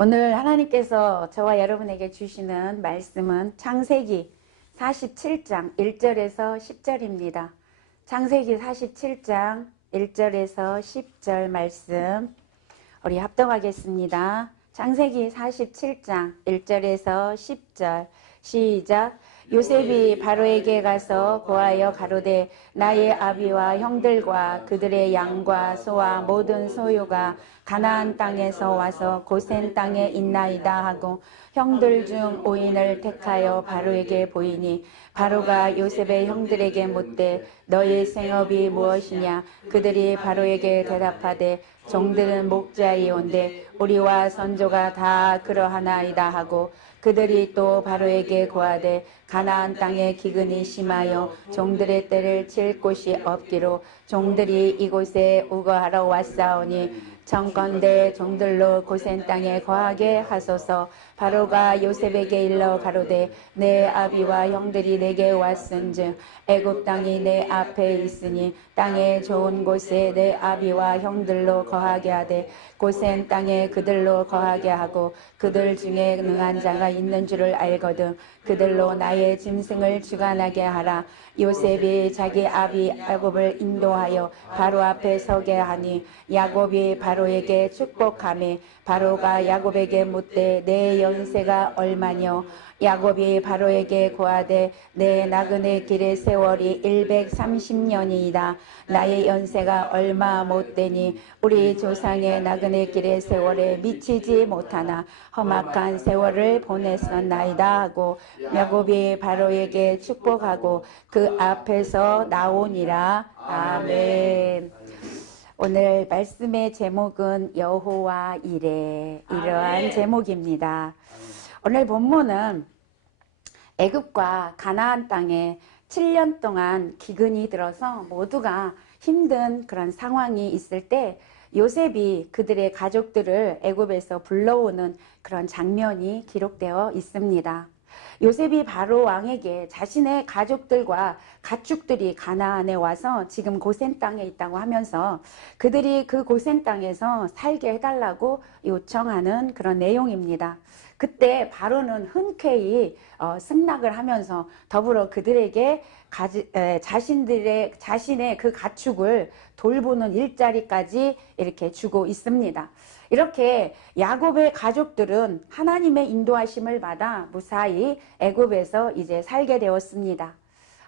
오늘 하나님께서 저와 여러분에게 주시는 말씀은 창세기 47장 1절에서 10절입니다. 창세기 47장 1절에서 10절 말씀 우리 합독하겠습니다. 창세기 47장 1절에서 10절 시작. 요셉이 바로에게 가서 고하여 가로되 나의 아비와 형들과 그들의 양과 소와 모든 소유가 가나안 땅에서 와서 고센 땅에 있나이다 하고 형들 중 5인을 택하여 바로에게 보이니 바로가 요셉의 형들에게 묻되 너의 생업이 무엇이냐. 그들이 바로에게 대답하되 종들은 목자이온데 우리와 선조가 다 그러하나이다 하고 그들이 또 바로에게 고하되 가나안 땅에 기근이 심하여 종들의 떼를 칠 곳이 없기로 종들이 이곳에 우거하러 왔사오니 청컨대 종들로 고센 땅에 거하게 하소서. 바로가 요셉에게 일러 가로되 내 아비와 형들이 내게 왔은즉 애굽 땅이 내 앞에 있으니 땅의 좋은 곳에 내 아비와 형들로 거하게 하되 고센 땅에 그들로 거하게 하고 그들 중에 능한 자가 있는 줄을 알거든 그들로 나의 짐승을 주관하게 하라. 요셉이 자기 아비 야곱을 인도하여 바로 앞에 서게 하니 야곱이 바로에게 축복하매 바로가 야곱에게 묻되 내 연세가 얼마뇨. 야곱이 바로에게 고하되 내 나그네 길의 세월이 130년이다. 나의 연세가 얼마 못되니 우리 조상의 나그네 길의 세월에 미치지 못하나 험악한 세월을 보냈었나이다 하고 야곱이 바로에게 축복하고 그 앞에서 나오니라. 아멘. 오늘 말씀의 제목은 여호와 이레, 이러한 제목입니다. 오늘 본문은 애굽과 가나안 땅에 7년 동안 기근이 들어서 모두가 힘든 그런 상황이 있을 때 요셉이 그들의 가족들을 애굽에서 불러오는 그런 장면이 기록되어 있습니다. 요셉이 바로 왕에게 자신의 가족들과 가축들이 가나안에 와서 지금 고센 땅에 있다고 하면서 그들이 그 고센 땅에서 살게 해달라고 요청하는 그런 내용입니다. 그때 바로는 흔쾌히 승낙을 하면서 더불어 그들에게 자신의 그 가축을 돌보는 일자리까지 이렇게 주고 있습니다. 이렇게 야곱의 가족들은 하나님의 인도하심을 받아 무사히 애굽에서 이제 살게 되었습니다.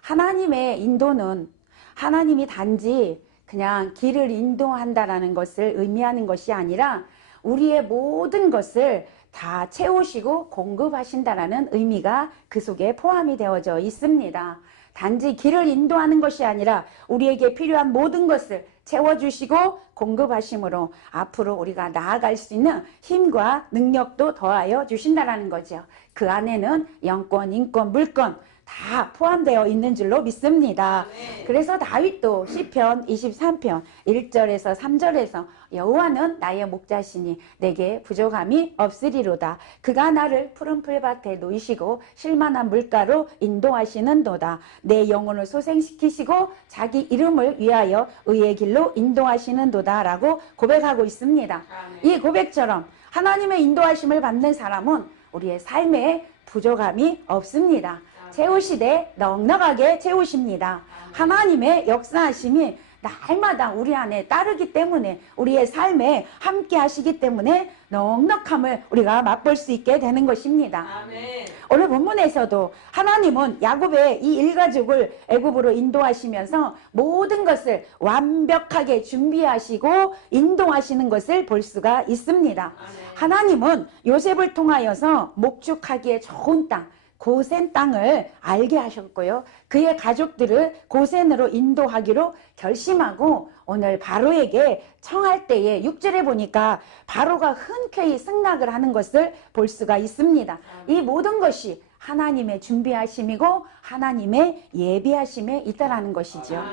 하나님의 인도는 하나님이 단지 그냥 길을 인도한다라는 것을 의미하는 것이 아니라 우리의 모든 것을 다 채우시고 공급하신다라는 의미가 그 속에 포함이 되어져 있습니다. 단지 길을 인도하는 것이 아니라 우리에게 필요한 모든 것을 채워주시고 공급하심으로 앞으로 우리가 나아갈 수 있는 힘과 능력도 더하여 주신다는 거죠. 그 안에는 영권, 인권, 물권 다 포함되어 있는 줄로 믿습니다. 그래서 다윗도 시편 23편 1절에서 3절에서 여호와는 나의 목자시니 내게 부족함이 없으리로다. 그가 나를 푸른 풀밭에 놓이시고 쉴만한 물가로 인도하시는도다. 내 영혼을 소생시키시고 자기 이름을 위하여 의의 길로 인도하시는도다 라고 고백하고 있습니다. 이 고백처럼 하나님의 인도하심을 받는 사람은 우리의 삶에 부족함이 없습니다. 채우시되 넉넉하게 채우십니다. 하나님의 역사하심이 날마다 우리 안에 따르기 때문에 우리의 삶에 함께 하시기 때문에 넉넉함을 우리가 맛볼 수 있게 되는 것입니다. 아멘. 오늘 본문에서도 하나님은 야곱의 이 일가족을 애굽으로 인도하시면서 모든 것을 완벽하게 준비하시고 인도하시는 것을 볼 수가 있습니다. 아멘. 하나님은 요셉을 통하여서 목축하기에 좋은 땅 고센 땅을 알게 하셨고요. 그의 가족들을 고센으로 인도하기로 결심하고 오늘 바로에게 청할 때에 6절에 보니까 바로가 흔쾌히 승낙을 하는 것을 볼 수가 있습니다. 이 모든 것이 하나님의 준비하심이고 하나님의 예비하심에 있다라는 것이죠.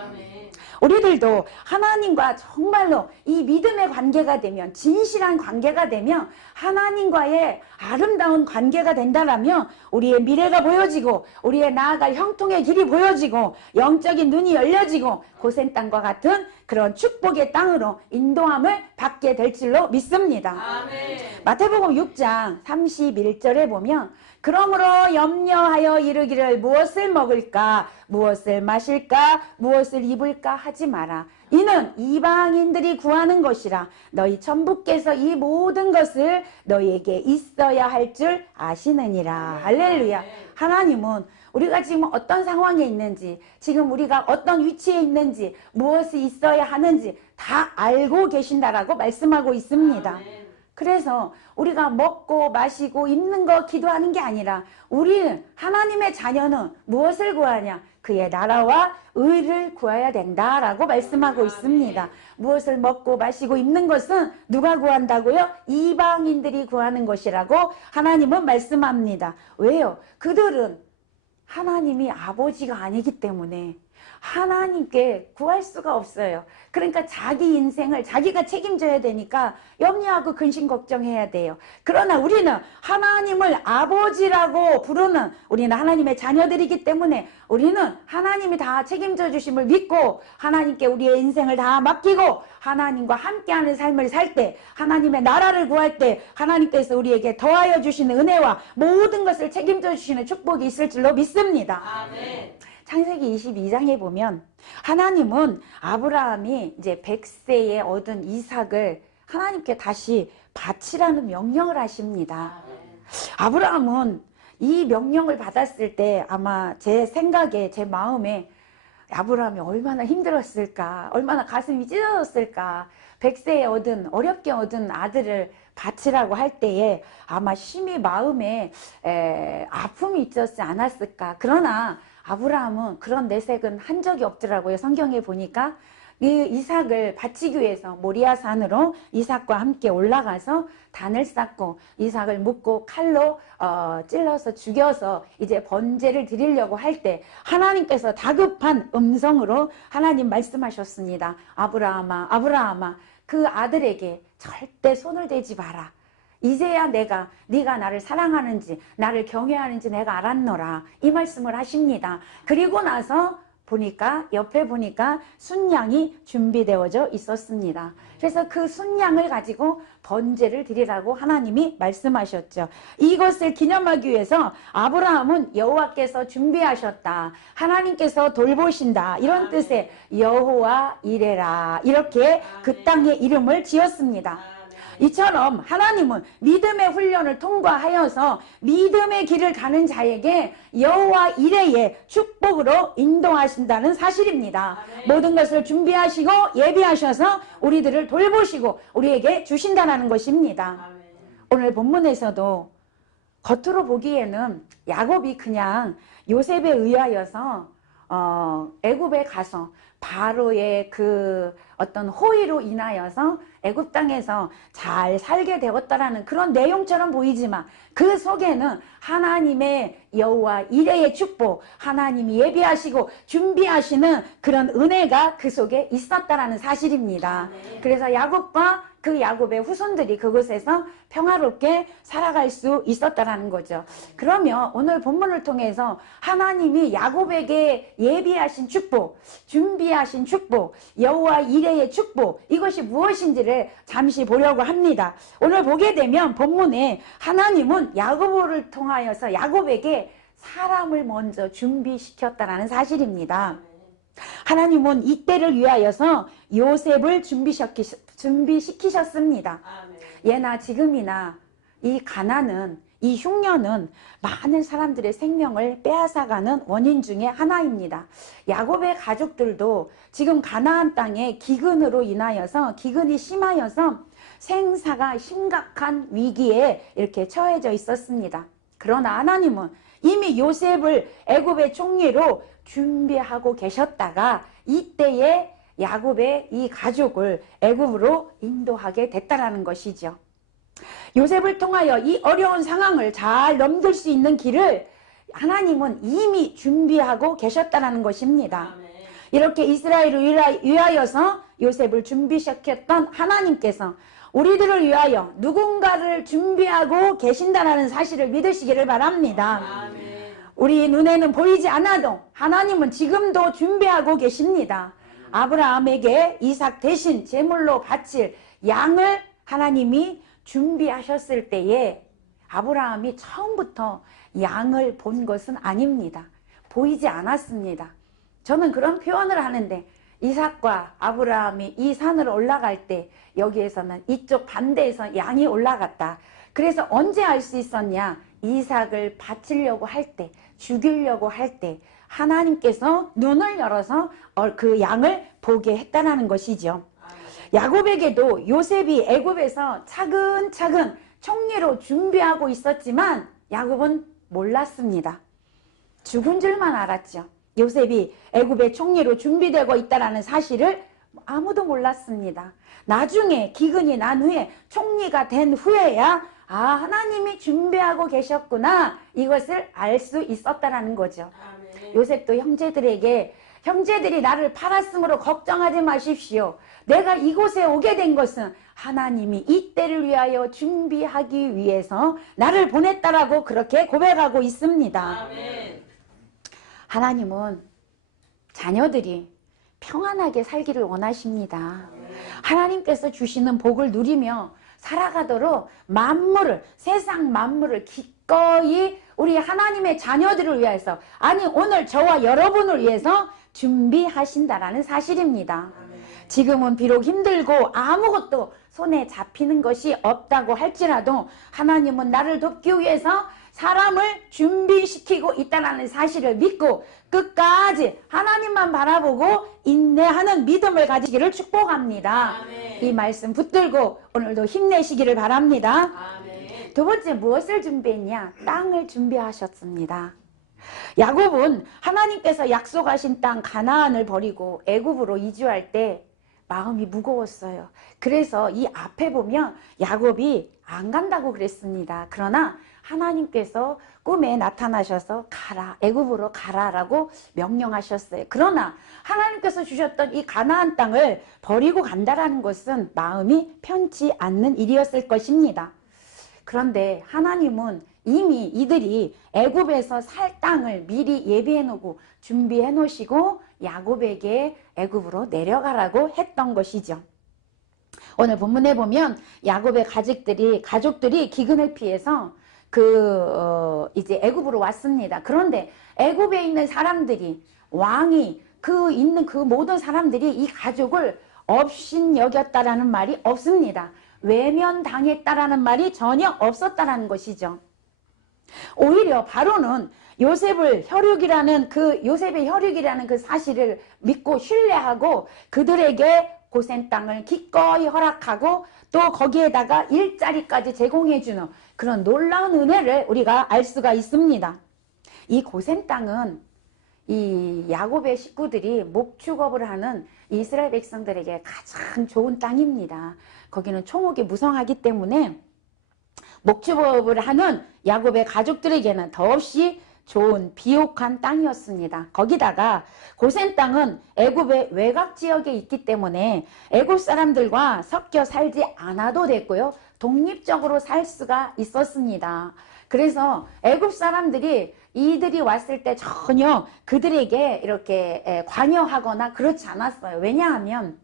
우리들도 하나님과 정말로 이 믿음의 관계가 되면 진실한 관계가 되면 하나님과의 아름다운 관계가 된다라면 우리의 미래가 보여지고 우리의 나아갈 형통의 길이 보여지고 영적인 눈이 열려지고 고센 땅과 같은 그런 축복의 땅으로 인도함을 받게 될 줄로 믿습니다. 아멘. 마태복음 6장 31절에 보면 그러므로 염려하여 이르기를 무엇을 먹을까 무엇을 마실까 무엇을 입을까 하지 마라. 이는 이방인들이 구하는 것이라. 너희 천부께서 이 모든 것을 너희에게 있어야 할 줄 아시느니라. 할렐루야. 하나님은 우리가 지금 어떤 상황에 있는지, 지금 우리가 어떤 위치에 있는지, 무엇이 있어야 하는지 다 알고 계신다라고 말씀하고 있습니다. 그래서 우리가 먹고 마시고 입는 거 기도하는 게 아니라 우리는 하나님의 자녀는 무엇을 구하냐? 그의 나라와 의를 구해야 된다라고 말씀하고 있습니다. 무엇을 먹고 마시고 입는 것은 누가 구한다고요? 이방인들이 구하는 것이라고 하나님은 말씀합니다. 왜요? 그들은 하나님이 아버지가 아니기 때문에 하나님께 구할 수가 없어요. 그러니까 자기 인생을 자기가 책임져야 되니까 염려하고 근심 걱정해야 돼요. 그러나 우리는 하나님을 아버지라고 부르는, 우리는 하나님의 자녀들이기 때문에 우리는 하나님이 다 책임져 주심을 믿고 하나님께 우리의 인생을 다 맡기고 하나님과 함께하는 삶을 살 때, 하나님의 나라를 구할 때 하나님께서 우리에게 더하여 주시는 은혜와 모든 것을 책임져 주시는 축복이 있을 줄로 믿습니다. 아멘. 창세기 22장에 보면 하나님은 아브라함이 이제 100세에 얻은 이삭을 하나님께 다시 바치라는 명령을 하십니다. 아브라함은 이 명령을 받았을 때 아마 제 생각에, 제 마음에 아브라함이 얼마나 힘들었을까, 얼마나 가슴이 찢어졌을까. 100세에 얻은, 어렵게 얻은 아들을 바치라고 할 때에 아마 심히 마음에 아픔이 있었지 않았을까. 그러나 아브라함은 그런 내색은 한 적이 없더라고요. 성경에 보니까 이 이삭을 바치기 위해서 모리아산으로 이삭과 함께 올라가서 단을 쌓고 이삭을 묶고 칼로 찔러서 죽여서 이제 번제를 드리려고 할 때 하나님께서 다급한 음성으로 하나님 말씀하셨습니다. 아브라함아, 아브라함아, 그 아들에게 절대 손을 대지 마라. 이제야 네가 나를 사랑하는지 나를 경외하는지 내가 알았노라. 이 말씀을 하십니다. 그리고 나서 옆에 보니까 순양이 준비되어져 있었습니다. 그래서 그 순양을 가지고 번제를 드리라고 하나님이 말씀하셨죠. 이것을 기념하기 위해서 아브라함은 여호와께서 준비하셨다, 하나님께서 돌보신다, 이런 뜻의 여호와 이레라, 이렇게 그 땅의 이름을 지었습니다. 이처럼 하나님은 믿음의 훈련을 통과하여서 믿음의 길을 가는 자에게 여호와 이레의 축복으로 인도하신다는 사실입니다. 모든 것을 준비하시고 예비하셔서 우리들을 돌보시고 우리에게 주신다는 것입니다. 오늘 본문에서도 겉으로 보기에는 야곱이 그냥 요셉에 의하여서 애굽에 가서 바로의 그 어떤 호의로 인하여서 애굽 땅에서 잘 살게 되었다라는 그런 내용처럼 보이지만 그 속에는 하나님의 여호와 이레의 축복, 하나님이 예비하시고 준비하시는 그런 은혜가 그 속에 있었다라는 사실입니다. 그래서 야곱과 그 야곱의 후손들이 그곳에서 평화롭게 살아갈 수 있었다라는 거죠. 그러면 오늘 본문을 통해서 하나님이 야곱에게 예비하신 축복, 준비하신 축복, 여호와 이레의 축복, 이것이 무엇인지를 잠시 보려고 합니다. 오늘 보게 되면 본문에 하나님은 야곱을 통하여서 야곱에게 사람을 먼저 준비시켰다라는 사실입니다. 하나님은 이때를 위하여서 요셉을 준비시키셨습니다. 예나 지금이나 이 가난은, 이 흉년은 많은 사람들의 생명을 빼앗아가는 원인 중에 하나입니다. 야곱의 가족들도 지금 가나안 땅에 기근으로 인하여서, 기근이 심하여서 생사가 심각한 위기에 이렇게 처해져 있었습니다. 그러나 하나님은 이미 요셉을 애굽의 총리로 준비하고 계셨다가 이때에 야곱의 이 가족을 애굽으로 인도하게 됐다라는 것이죠. 요셉을 통하여 이 어려운 상황을 잘 넘길 수 있는 길을 하나님은 이미 준비하고 계셨다라는 것입니다. 이렇게 이스라엘을 위하여서 요셉을 준비시켰던 하나님께서 우리들을 위하여 누군가를 준비하고 계신다는 사실을 믿으시기를 바랍니다. 우리 눈에는 보이지 않아도 하나님은 지금도 준비하고 계십니다. 아브라함에게 이삭 대신 제물로 바칠 양을 하나님이 준비하셨을 때에 아브라함이 처음부터 양을 본 것은 아닙니다. 보이지 않았습니다. 저는 그런 표현을 하는데 이삭과 아브라함이 이 산으로 올라갈 때 여기에서는 이쪽 반대에서 양이 올라갔다. 그래서 언제 알 수 있었냐? 이삭을 바치려고 할 때, 죽이려고 할 때 하나님께서 눈을 열어서 그 양을 보게 했다는 것이죠. 야곱에게도 요셉이 애굽에서 차근차근 총리로 준비하고 있었지만 야곱은 몰랐습니다. 죽은 줄만 알았죠. 요셉이 애굽의 총리로 준비되고 있다는 사실을 아무도 몰랐습니다. 나중에 기근이 난 후에 총리가 된 후에야 하나님이 준비하고 계셨구나 이것을 알 수 있었다는 거죠. 아멘. 요셉도 형제들에게 형제들이 나를 팔았으므로 걱정하지 마십시오. 내가 이곳에 오게 된 것은 하나님이 이 때를 위하여 준비하기 위해서 나를 보냈다라고 그렇게 고백하고 있습니다. 아멘. 하나님은 자녀들이 평안하게 살기를 원하십니다. 하나님께서 주시는 복을 누리며 살아가도록 만물을, 세상 만물을 기꺼이 우리 하나님의 자녀들을 위해서, 아니 오늘 저와 여러분을 위해서 준비하신다라는 사실입니다. 지금은 비록 힘들고 아무것도 손에 잡히는 것이 없다고 할지라도 하나님은 나를 돕기 위해서 사람을 준비시키고 있다는 사실을 믿고 끝까지 하나님만 바라보고 인내하는 믿음을 가지기를 축복합니다. 아멘. 이 말씀 붙들고 오늘도 힘내시기를 바랍니다. 아멘. 두 번째, 무엇을 준비했냐? 땅을 준비하셨습니다. 야곱은 하나님께서 약속하신 땅 가나안을 버리고 애굽으로 이주할 때 마음이 무거웠어요. 그래서 이 앞에 보면 야곱이 안 간다고 그랬습니다. 그러나 하나님께서 꿈에 나타나셔서 가라, 애굽으로 가라라고 명령하셨어요. 그러나 하나님께서 주셨던 이 가나안 땅을 버리고 간다라는 것은 마음이 편치 않는 일이었을 것입니다. 그런데 하나님은 이미 이들이 애굽에서 살 땅을 미리 예비해 놓고 준비해 놓으시고 야곱에게 애굽으로 내려가라고 했던 것이죠. 오늘 본문에 보면 야곱의 가족들이 기근을 피해서 이제 애굽으로 왔습니다. 그런데 애굽에 있는 사람들이, 왕이, 있는 그 모든 사람들이 이 가족을 업신여겼다라는 말이 없습니다. 외면당했다라는 말이 전혀 없었다라는 것이죠. 오히려 바로는 요셉의 혈육이라는 그 사실을 믿고 신뢰하고 그들에게 고센 땅을 기꺼이 허락하고 또 거기에다가 일자리까지 제공해주는 그런 놀라운 은혜를 우리가 알 수가 있습니다. 이 고센 땅은 이 야곱의 식구들이 목축업을 하는 이스라엘 백성들에게 가장 좋은 땅입니다. 거기는 초목이 무성하기 때문에 목축업을 하는 야곱의 가족들에게는 더없이 좋은 비옥한 땅이었습니다. 거기다가 고센 땅은 애굽의 외곽 지역에 있기 때문에 애굽 사람들과 섞여 살지 않아도 됐고요. 독립적으로 살 수가 있었습니다. 그래서 애굽 사람들이 이들이 왔을 때 전혀 그들에게 이렇게 관여하거나 그렇지 않았어요. 왜냐하면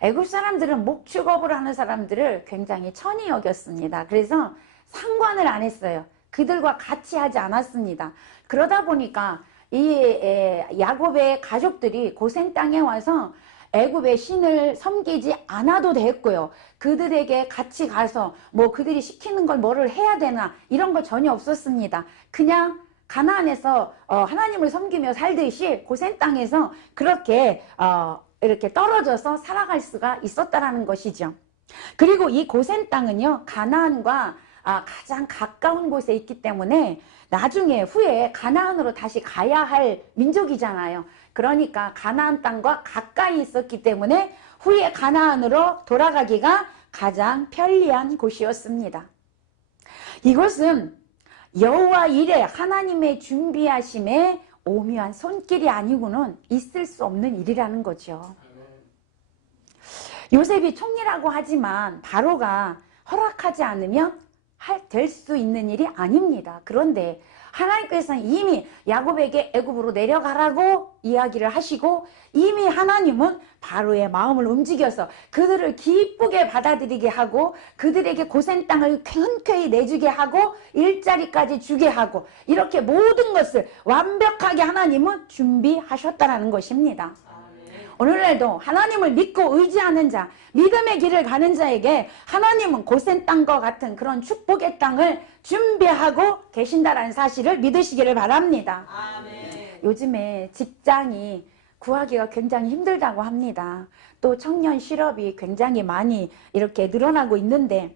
애굽 사람들은 목축업을 하는 사람들을 굉장히 천히 여겼습니다. 그래서 상관을 안 했어요. 그들과 같이 하지 않았습니다. 그러다 보니까 이 야곱의 가족들이 고센 땅에 와서 애굽의 신을 섬기지 않아도 됐고요. 그들에게 같이 가서 뭐 그들이 시키는 걸 뭐를 해야 되나 이런 거 전혀 없었습니다. 그냥 가나안에서 하나님을 섬기며 살듯이 고센 땅에서 그렇게 이렇게 떨어져서 살아갈 수가 있었다라는 것이죠. 그리고 이 고센 땅은요, 가나안과 가장 가까운 곳에 있기 때문에 나중에 후에 가나안으로 다시 가야 할 민족이잖아요. 그러니까 가나안 땅과 가까이 있었기 때문에 후에 가나안으로 돌아가기가 가장 편리한 곳이었습니다. 이것은 여호와 이레 하나님의 준비하심에 오묘한 손길이 아니고는 있을 수 없는 일이라는 거죠. 요셉이 총리라고 하지만 바로가 허락하지 않으면 될 수 있는 일이 아닙니다. 그런데 하나님께서는 이미 야곱에게 애굽으로 내려가라고 이야기를 하시고 이미 하나님은 바로의 마음을 움직여서 그들을 기쁘게 받아들이게 하고 그들에게 고센 땅을 흔쾌히 내주게 하고 일자리까지 주게 하고 이렇게 모든 것을 완벽하게 하나님은 준비하셨다는 것입니다. 오늘날도 하나님을 믿고 의지하는 자, 믿음의 길을 가는 자에게 하나님은 고센 땅과 같은 그런 축복의 땅을 준비하고 계신다라는 사실을 믿으시기를 바랍니다. 아멘. 요즘에 직장이 구하기가 굉장히 힘들다고 합니다. 또 청년 실업이 굉장히 많이 이렇게 늘어나고 있는데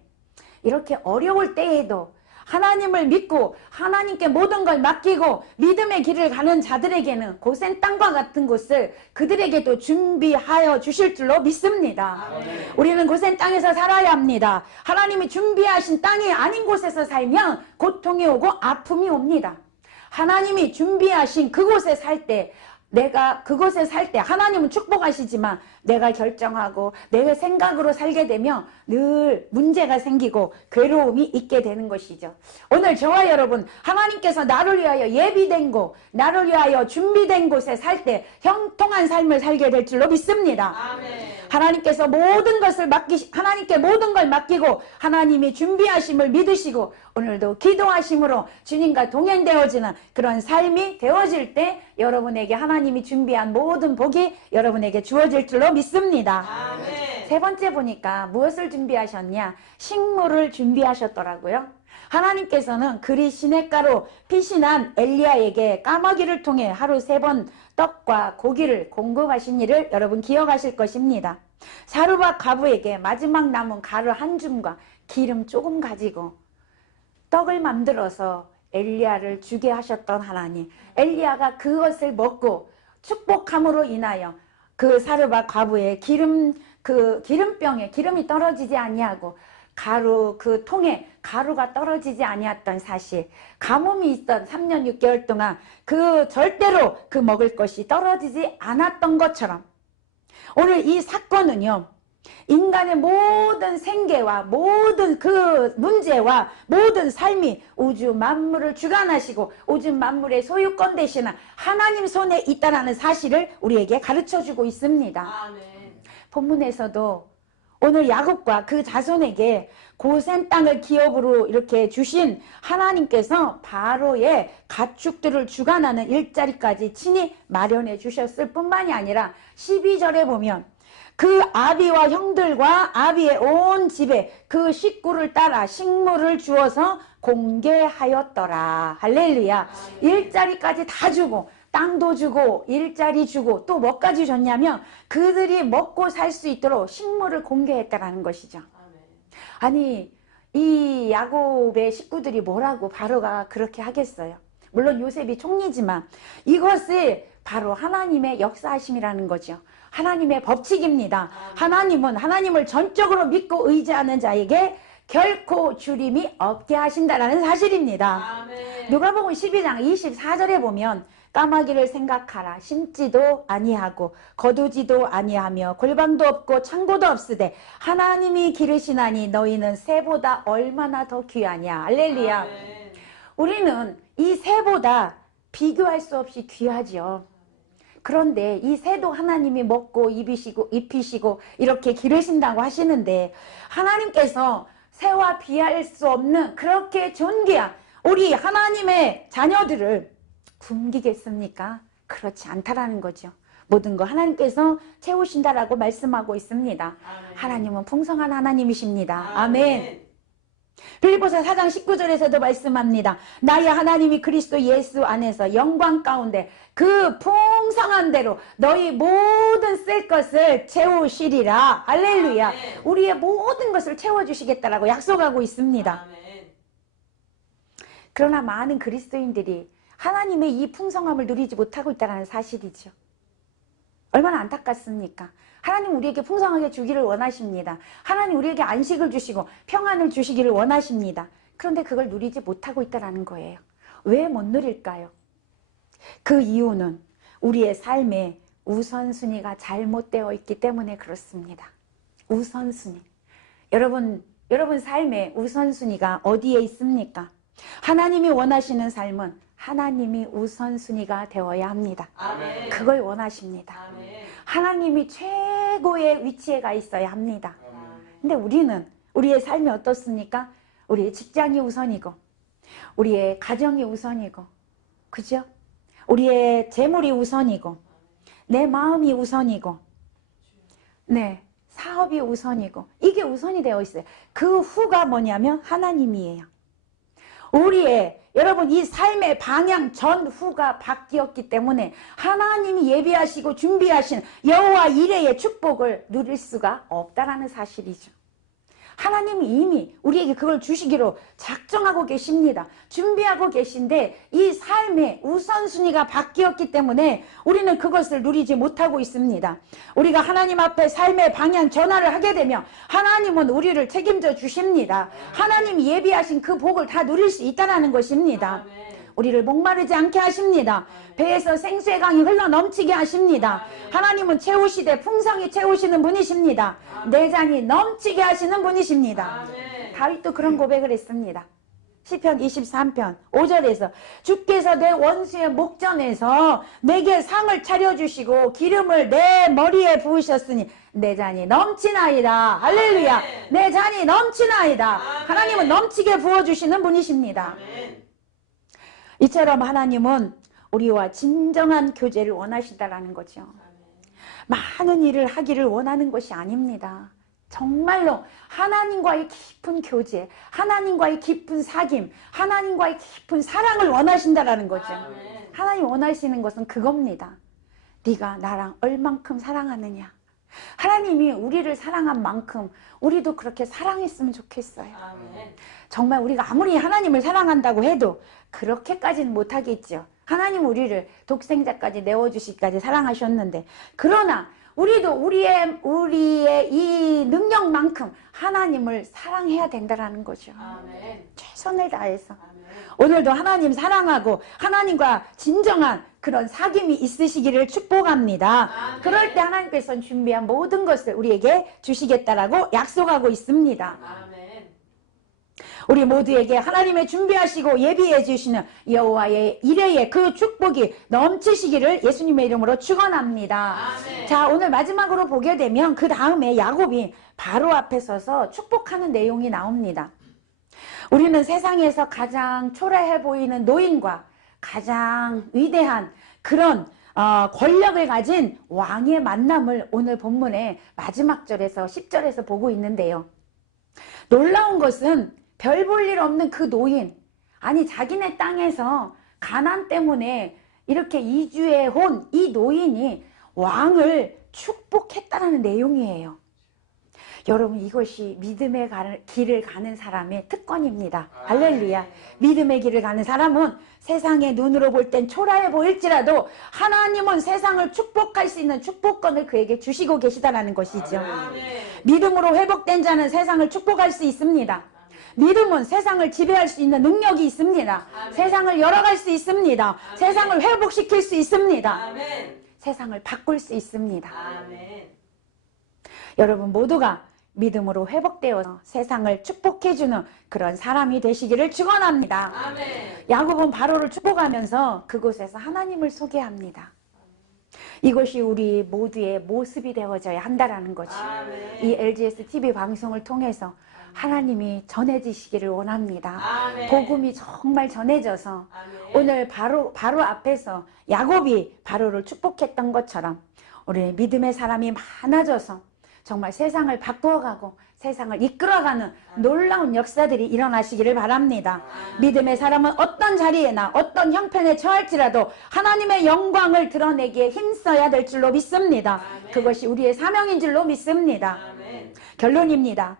이렇게 어려울 때에도 하나님을 믿고 하나님께 모든 걸 맡기고 믿음의 길을 가는 자들에게는 고센 땅과 같은 곳을 그들에게도 준비하여 주실 줄로 믿습니다. 아멘. 우리는 고센 땅에서 살아야 합니다. 하나님이 준비하신 땅이 아닌 곳에서 살면 고통이 오고 아픔이 옵니다. 하나님이 준비하신 그곳에 살 때 내가 그곳에 살 때 하나님은 축복하시지만 내가 결정하고 내 생각으로 살게 되면 늘 문제가 생기고 괴로움이 있게 되는 것이죠. 오늘 저와 여러분 하나님께서 나를 위하여 예비된 곳, 나를 위하여 준비된 곳에 살 때 형통한 삶을 살게 될 줄로 믿습니다. 아멘. 하나님께서 모든 것을 하나님께 모든 걸 맡기고 하나님이 준비하심을 믿으시고 오늘도 기도하심으로 주님과 동행되어지는 그런 삶이 되어질 때 여러분에게 하나님이 준비한 모든 복이 여러분에게 주어질 줄로 믿습니다. 아멘. 세 번째 보니까 무엇을 준비하셨냐? 식물을 준비하셨더라고요. 하나님께서는 그리 시냇가로 피신한 엘리야에게 까마귀를 통해 하루 3번 떡과 고기를 공급하신 일을 여러분 기억하실 것입니다. 사르밧 과부에게 마지막 남은 가루 한 줌과 기름 조금 가지고 떡을 만들어서 엘리야를 주게 하셨던 하나님, 엘리야가 그것을 먹고 축복함으로 인하여 그 사르밧 과부의 기름병에 기름이 떨어지지 아니하고 가루 그 통에 가루가 떨어지지 아니했던 사실, 가뭄이 있던 3년 6개월 동안 그 절대로 그 먹을 것이 떨어지지 않았던 것처럼 오늘 이 사건은요, 인간의 모든 생계와 모든 그 문제와 모든 삶이 우주 만물을 주관하시고 우주 만물의 소유권 되시는 하나님 손에 있다는 사실을 우리에게 가르쳐주고 있습니다. 아멘. 본문에서도 오늘 야곱과 그 자손에게 고센 땅을 기업으로 이렇게 주신 하나님께서 바로의 가축들을 주관하는 일자리까지 친히 마련해 주셨을 뿐만이 아니라 12절에 보면 그 아비와 형들과 아비의 온 집에 그 식구를 따라 식물을 주어서 공개하였더라. 할렐루야. 일자리까지 다 주고 땅도 주고 일자리 주고 또 뭐까지 줬냐면 그들이 먹고 살 수 있도록 식물을 공개했다라는 것이죠. 아니 이 야곱의 식구들이 뭐라고 바로가 그렇게 하겠어요. 물론 요셉이 총리지만 이것을 바로 하나님의 역사하심이라는 거죠. 하나님의 법칙입니다. 하나님은 하나님을 전적으로 믿고 의지하는 자에게 결코 주림이 없게 하신다는 사실입니다. 아멘. 누가복음 12장 24절에 보면 까마귀를 생각하라. 심지도 아니하고 거두지도 아니하며 골방도 없고 창고도 없으되 하나님이 기르시나니 너희는 새보다 얼마나 더 귀하냐. 할렐루야. 아멘. 우리는 이 새보다 비교할 수 없이 귀하죠. 그런데 이 새도 하나님이 먹고 입히시고 이렇게 기르신다고 하시는데 하나님께서 새와 비할 수 없는 그렇게 존귀한 우리 하나님의 자녀들을 굶기겠습니까? 그렇지 않다라는 거죠. 모든 거 하나님께서 채우신다라고 말씀하고 있습니다. 아멘. 하나님은 풍성한 하나님이십니다. 아멘. 빌립보서 4장 19절에서도 말씀합니다. 나의 하나님이 그리스도 예수 안에서 영광 가운데 그 풍성한 대로 너희 모든 쓸 것을 채우시리라. 할렐루야. 아멘. 우리의 모든 것을 채워주시겠다라고 약속하고 있습니다. 아멘. 그러나 많은 그리스도인들이 하나님의 이 풍성함을 누리지 못하고 있다는 사실이죠. 얼마나 안타깝습니까? 하나님 우리에게 풍성하게 주기를 원하십니다. 하나님 우리에게 안식을 주시고 평안을 주시기를 원하십니다. 그런데 그걸 누리지 못하고 있다는 거예요. 왜 못 누릴까요? 그 이유는 우리의 삶에 우선순위가 잘못되어 있기 때문에 그렇습니다. 우선순위. 여러분 여러분 삶의 우선순위가 어디에 있습니까? 하나님이 원하시는 삶은 하나님이 우선순위가 되어야 합니다. 아멘. 그걸 원하십니다. 아멘. 하나님이 최고의 위치에 가 있어야 합니다. 아멘. 근데 우리는 우리의 삶이 어떻습니까? 우리의 직장이 우선이고 우리의 가정이 우선이고 그죠? 우리의 재물이 우선이고 내 마음이 우선이고 네, 사업이 우선이고 이게 우선이 되어 있어요. 그 후가 뭐냐면 하나님이에요. 우리의 여러분 이 삶의 방향 전후가 바뀌었기 때문에 하나님이 예비하시고 준비하신 여호와 이레의 축복을 누릴 수가 없다라는 사실이죠. 하나님이 이미 우리에게 그걸 주시기로 작정하고 계십니다. 준비하고 계신데 이 삶의 우선순위가 바뀌었기 때문에 우리는 그것을 누리지 못하고 있습니다. 우리가 하나님 앞에 삶의 방향 전환을 하게 되면 하나님은 우리를 책임져 주십니다. 하나님이 예비하신 그 복을 다 누릴 수 있다는 것입니다. 우리를 목마르지 않게 하십니다. 배에서 생수의 강이 흘러 넘치게 하십니다. 하나님은 채우시되 풍성히 채우시는 분이십니다. 내 잔이 넘치게 하시는 분이십니다. 다윗도 그런 고백을 했습니다. 시편 23편 5절에서 주께서 내 원수의 목전에서 내게 상을 차려주시고 기름을 내 머리에 부으셨으니 내 잔이 넘치나이다. 할렐루야. 내 잔이 넘치나이다. 하나님은 넘치게 부어주시는 분이십니다. 이처럼 하나님은 우리와 진정한 교제를 원하시다라는 거죠. 많은 일을 하기를 원하는 것이 아닙니다. 정말로 하나님과의 깊은 교제, 하나님과의 깊은 사귐, 하나님과의 깊은 사랑을 원하신다라는 거죠. 하나님 원하시는 것은 그겁니다. 네가 나랑 얼만큼 사랑하느냐. 하나님이 우리를 사랑한 만큼 우리도 그렇게 사랑했으면 좋겠어요. 정말 우리가 아무리 하나님을 사랑한다고 해도 그렇게까지는 못하겠죠. 하나님 우리를 독생자까지 내어주시기까지 사랑하셨는데 그러나 우리도 우리의 이 능력만큼 하나님을 사랑해야 된다는 거죠. 최선을 다해서. 오늘도 하나님 사랑하고 하나님과 진정한 그런 사귐이 있으시기를 축복합니다. 그럴 때 하나님께서는 준비한 모든 것을 우리에게 주시겠다라고 약속하고 있습니다. 우리 모두에게 하나님의 준비하시고 예비해 주시는 여호와의 이레의 그 축복이 넘치시기를 예수님의 이름으로 축원합니다. 자, 오늘 마지막으로 보게 되면 그 다음에 야곱이 바로 앞에 서서 축복하는 내용이 나옵니다. 우리는 세상에서 가장 초라해 보이는 노인과 가장 위대한 그런 권력을 가진 왕의 만남을 오늘 본문의 마지막 절에서 10절에서 보고 있는데요. 놀라운 것은 별 볼 일 없는 그 노인, 아니 자기네 땅에서 가난 때문에 이렇게 이주해 온 이 노인이 왕을 축복했다는 내용이에요. 여러분 이것이 믿음의 길을 가는 사람의 특권입니다. 할렐루야. 믿음의 길을 가는 사람은 세상의 눈으로 볼 땐 초라해 보일지라도 하나님은 세상을 축복할 수 있는 축복권을 그에게 주시고 계시다는 것이죠. 믿음으로 회복된 자는 세상을 축복할 수 있습니다. 믿음은 세상을 지배할 수 있는 능력이 있습니다. 세상을 열어갈 수 있습니다. 세상을 회복시킬 수 있습니다. 세상을 바꿀 수 있습니다. 여러분 모두가 믿음으로 회복되어서 세상을 축복해주는 그런 사람이 되시기를 축원합니다. 야곱은 바로를 축복하면서 그곳에서 하나님을 소개합니다. 이것이 우리 모두의 모습이 되어져야 한다는 거죠. 이 LGS TV 방송을 통해서 하나님이 전해지시기를 원합니다. 복음이 정말 전해져서 오늘 바로 앞에서 야곱이 바로를 축복했던 것처럼 우리 믿음의 사람이 많아져서 정말 세상을 바꾸어가고 세상을 이끌어가는 놀라운 역사들이 일어나시기를 바랍니다. 믿음의 사람은 어떤 자리에나 어떤 형편에 처할지라도 하나님의 영광을 드러내기에 힘써야 될 줄로 믿습니다. 그것이 우리의 사명인 줄로 믿습니다. 결론입니다.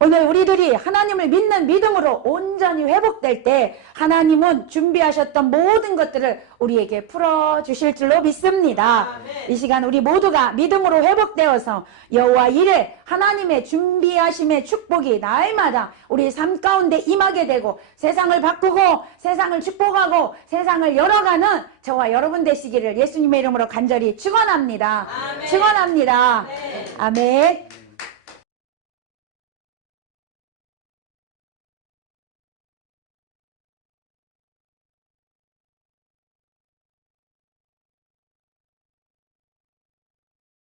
오늘 우리들이 하나님을 믿는 믿음으로 온전히 회복될 때 하나님은 준비하셨던 모든 것들을 우리에게 풀어주실 줄로 믿습니다. 이 시간 우리 모두가 믿음으로 회복되어서 여호와 이레 하나님의 준비하심의 축복이 날마다 우리 삶 가운데 임하게 되고 세상을 바꾸고 세상을 축복하고 세상을 열어가는 저와 여러분 되시기를 예수님의 이름으로 간절히 축원합니다. 축원합니다. 아멘.